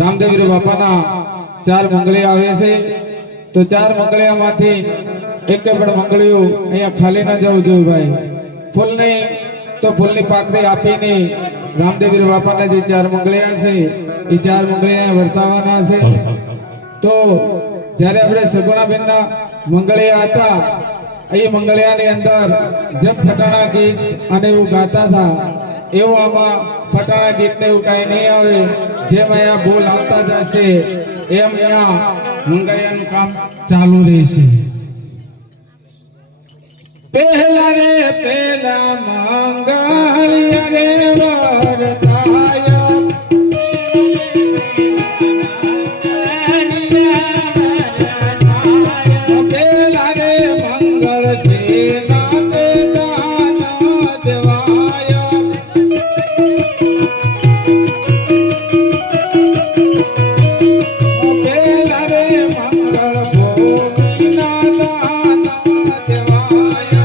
રામદેવ બાપાના 4 મંગળિયા આવે છે તો 4 મંગળિયામાંથી એક પણ મંગળિયું અહીંયા ખાલી ના જવું જોઈએ ભાઈ. ફૂલની તો ફૂલની પાકડી આપીને રામદેવ બાપાના જે 4 મંગળિયા છે એ 4 મંગળિયા વર્તાવાના છે. તો જ્યારે આપણે સગુણાબેનના મંગળિયા હતા એ મંગળિયાની અંદર જેમ ફટાણા ગીત અને એવું ગાતા હતા એવું આમાં ફટાણા ગીત ને એવું કઈ નહીં આવે. જેમ અહીંયા બોલ આવતા જશે એમ અહીંયા મંગળિયાનું કામ ચાલુ રહેશે. પહેલા રે પહેલા મંગળિયા રે વરતાય પહેલા રે મંગળ સેના તે દાન દેવાય પહેલા રે મંગળ ભૂમિના દાન દેવાય.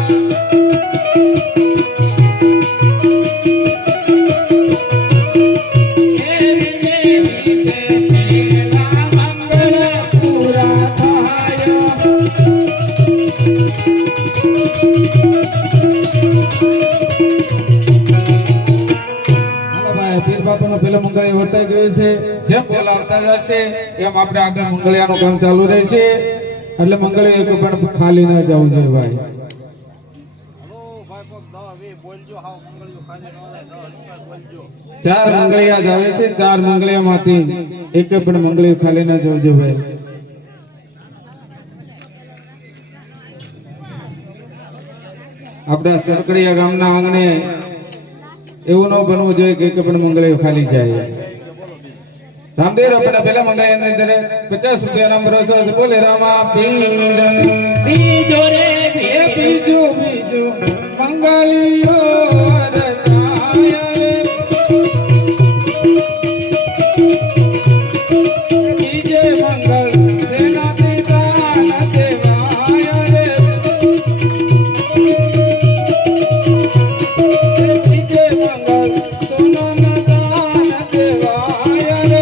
પીર બાપાનો પેલો મંગળિયા વર્તાઈ ગયો છે. જેમ બોલ આવતા જશે એમ આપણે આગળ મંગળિયાનું કામ ચાલુ રહેશે. એટલે મંગળિયા એક પણ ખાલી ન જવું જોઈએ ભાઈ. ચાર મંગળિયા જ આવે છે. 4 મંગળિયામાંથી એક પણ મંગળિયું ખાલી ન જવું જોઈએ ભાઈ. આપણા સરકડિયા ગામના આંગણે એવું ન બનવું જોઈએ કે એક પણ મંગળિયું ખાલી જાય. રામદેવ આપણા પેલા મંગળિયાની અંદર 50 રૂપિયાના ભરોસો છે. બોલે રામા પીર બીજો રે બીજો બીજો મંગળિયો વરતાય રે બીજે મંગળ સેના તે દાન દેવાય રે બીજે મંગળ સોનાના દાન દેવાય રે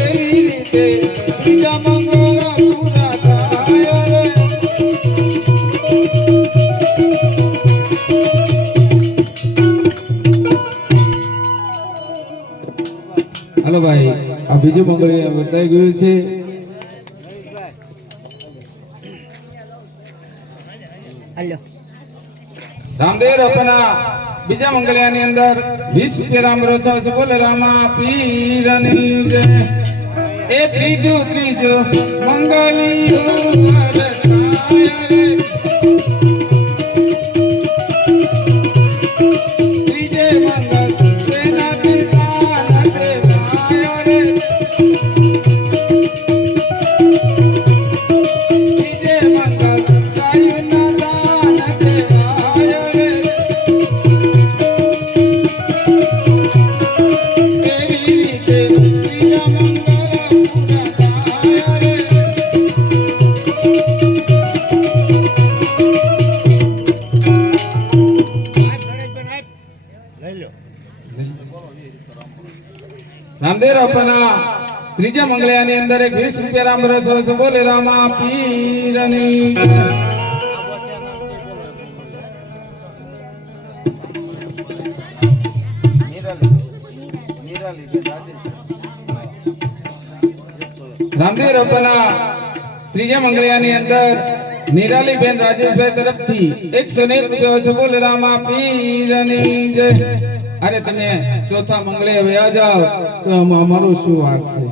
એવી રીતે બીજા મંગળ પૂરા થાય રે. હાલો ભાઈ આ બીજું મંગળિયા બતાઈ ગયું છે. રામદેવ આપના બીજા મંગળિયાની અંદર 20 રૂપિયા રામ રોછા છે. બોલે રામા પીરની જય. એ ત્રીજું મંગળિયું વરતાય રે ત્રીજે મંગળ સેનાથી દાન દેવાય રે ત્રીજે મંગળ ગાયુના દાન દેવાય રે એવી રીતે ત્રીજા મંગળ પૂરા થાય રે. રામદેવ આપના ત્રીજા મંગળિયાની અંદર 20 રૂપિયા રામ ભરોસો છે. બોલે રામા પીરની રામદેવ આપના ત્રીજા મંગળિયાની અંદર નિરાલી બેન રાજેશભાઈ તરફથી 101 રૂપિયા છે. બોલે રામા પીરની જય. અરે તમે ચોથા મંગળિયા વયા જાવ તો અમારું શું વાક છે?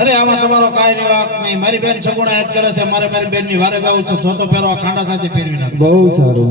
અરે આમાં તમારો કાંઈ વાક નહીં. મારી બેન સગુણા યાદ કરે છે. મારી બેન ની વારે જાઉં છું. તો ફેરવા ખાંડા સાથે ફેરવી નાખ. બહુ સારું.